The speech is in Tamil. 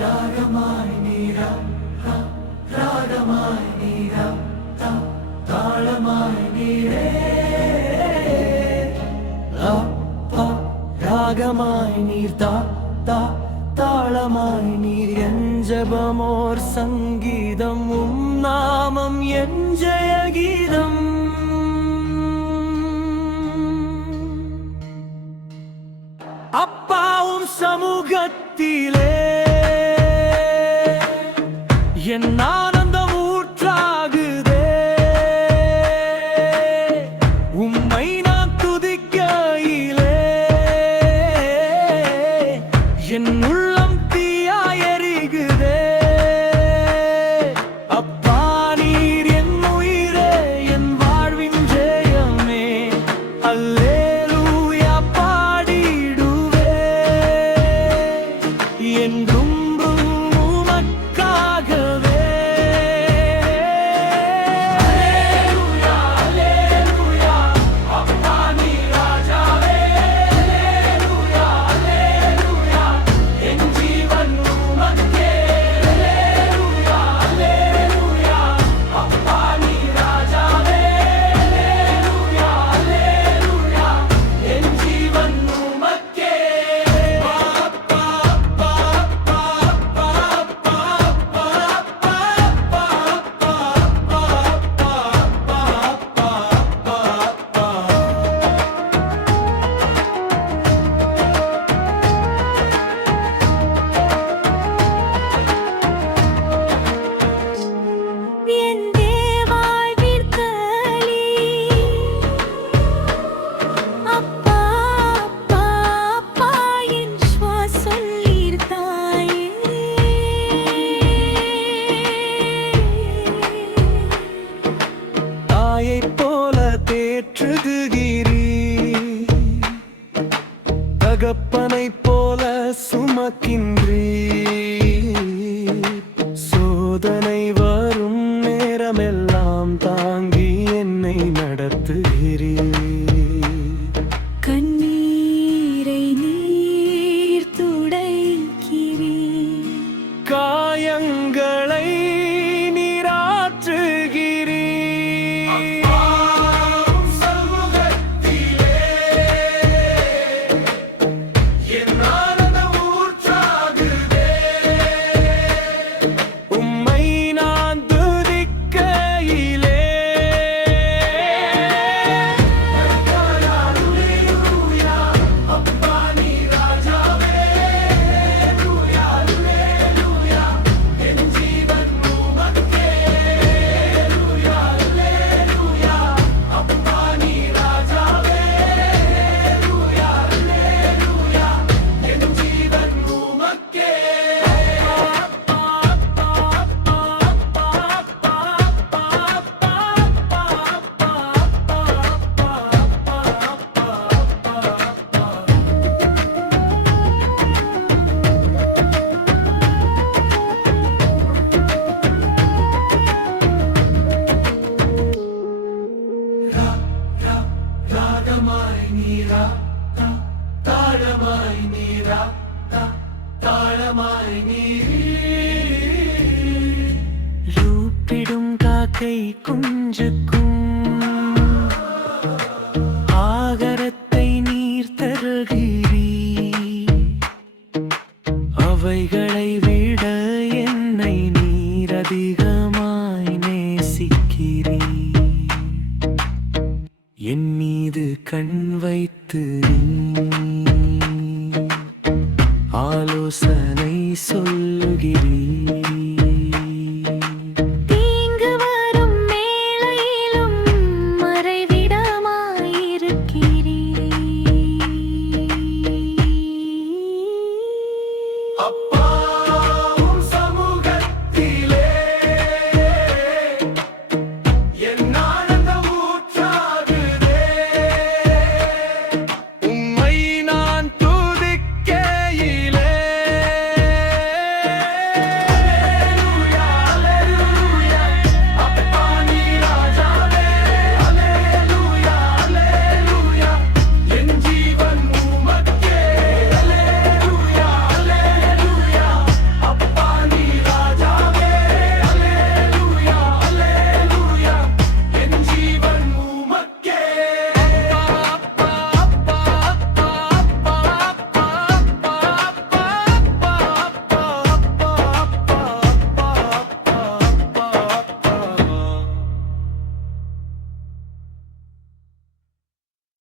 ராகமாய் நீரா ராகமாய் நீரா தாளமாய் நீரே ராகமாய் நீர் தாளமாய் நீர் என் ஜபமோர் சங்கீதம் நாமம் என் ஜெய கீதம் அப்பாவும் சமூகத்திலே என் ஆனந்தம் ஊற்றாகுதே உம்மை நான் துதிக்கையிலே என் உள்ளம் தீயாயெரிகுதே அப்பா நீர் என் உயிரே என் வாழ்வின் ஜெயமே அல்லேலூயா பாடிடுவே என்றும் தகப்பனைப் போல சுமக்கின்றீர் சோதனை வரும் நேரமெல்லாம் தாங்கி என்னை நடத்துகிறீர் கண்ணீரை நீர் துடைக்கிறீர் காயங்களை தாளமாய் நீரா தாளமாய் நீர் ரூப்பிடும் காக்கை குஞ்சுக்கும் ஆகரத்தை நீர் தருகிறீர் அவைகளை விட என்னை நீர் அதிகமாய் நேசிக்கிறீர் என் மீது கண் வைத்து ஆலோசனை சொல்லுகிறீர் தீங்கு வரும் மேலையிலும் மறைவிடமாயிருக்கிறீர் அப்பா